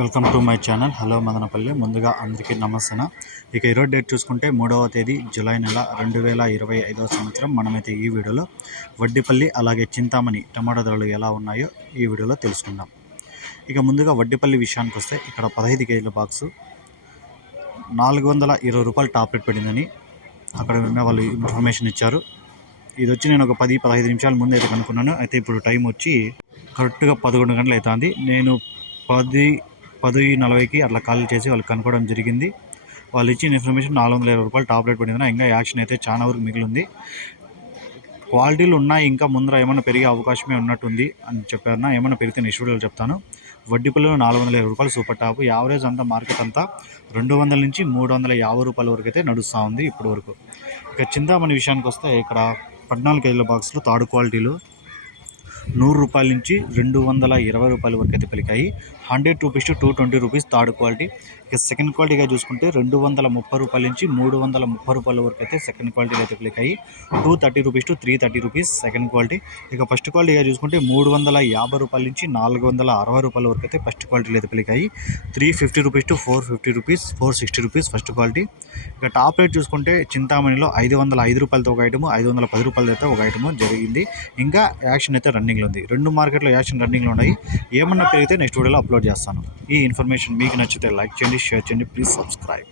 Welcome to my channel. Hello Madanapalle. ముందుగా అందరికీ నమస్తే ఇక ఈరోజు డేట్ చూసుకుంటే మూడవ తేదీ జూలై నెల రెండు వేల ఇరవై ఐదవ సంవత్సరం. మనమైతే ఈ వీడియోలో వడ్డిపల్లి అలాగే చింతామణి టమాటా ధరలు ఎలా ఉన్నాయో ఈ వీడియోలో తెలుసుకుందాం. ఇక ముందుగా వడ్డిపల్లి విషయానికి వస్తే ఇక్కడ పదహైదు కేజీల బాక్సు నాలుగు వందల ఇరవై రూపాయలు టాప్ రేట్ పడిందని అక్కడ ఉన్న వాళ్ళు ఇన్ఫర్మేషన్ ఇచ్చారు. ఇది వచ్చి నేను ఒక పది పదహైదు నిమిషాల ముందు అయితే కనుక్కున్నాను. అయితే ఇప్పుడు టైం వచ్చి కరెక్ట్గా పదకొండు గంటలు అవుతుంది. నేను పది పది నలభైకి అట్లా కాల్ చేసి వాళ్ళు కనుక్కోవడం జరిగింది. వాళ్ళు ఇచ్చిన ఇన్ఫర్మేషన్ నాలుగు వందల ఇరవై రూపాయలు టాప్ రేట్ ఇంకా యాక్షన్ అయితే చాలా వరకు మిగిలి ఉంది క్వాలిటీలు ఉన్నాయి. ఇంకా ముందర ఏమైనా పెరిగే అవకాశమే ఉన్నట్టుంది అని చెప్పారన్నా. ఏమైనా పెరిగితే నెక్స్ట్ వీడియోలో చెప్తాను. పిల్లలు నాలుగు వందల ఇరవై రూపాయలు సూపర్ టాప్ యావరేజ్ అంతా మార్కెట్ అంతా రెండు వందల నుంచి మూడు వందల యాభై రూపాయల వరకు అయితే నడుస్తూ ఉంది ఇప్పటి వరకు. ఇక చింతామణి విషయానికి వస్తే ఇక్కడ పద్నాలుగు కేజీల బాక్సులు థర్డ్ క్వాలిటీలు నూరు రూపాయల నుంచి రెండు వందల ఇరవై రూపాయల వరకు అయితే పలికాయి. Hundred rupees to two twenty rupees third quality. ఇక సెకండ్ క్వాలిటీగా చూసుకుంటే రెండు వందల ముప్పై రూపాయల నుంచి మూడు వందల ముప్పై రూపాయల వరకు అయితే సెకండ్ క్వాలిటీలో అయితే పలికాయి. Two thirty rupees to three thirty rupees second quality. ఇక ఫస్ట్ క్వాలిటీగా చూసుకుంటే మూడు వందల యాభై రూపాయల నుంచి నాలుగు వందల అరవై రూపాయల వరకు అయితే ఫస్ట్ క్వాలిటీలో అయితే పలికాయి. Three fifty rupees to four fifty rupees four sixty rupees first quality. ఇక టాప్ రేట్ చూసుకుంటే చింతామణిలో ఐదు వందల ఐదు రూపాయలతో ఒక ఐటము ఐదు వందల పది రూపాయలతో ఒక ఐటము జరిగింది. ఇంకా యాక్షన్ అయితే రన్నింగ్ రన్నింగ్లో ఉంది. రెండు మార్కెట్లో యాక్షన్ రన్నింగ్లో ఉన్నాయి. ఏమన్నా పెరిగితే నెక్స్ట్ వీడియోలో అప్లోడ్ చేస్తాను. ఈ ఇన్ఫర్మేషన్ మీకు నచ్చితే లైక్ చేయండి షేర్ చేయండి. Please subscribe.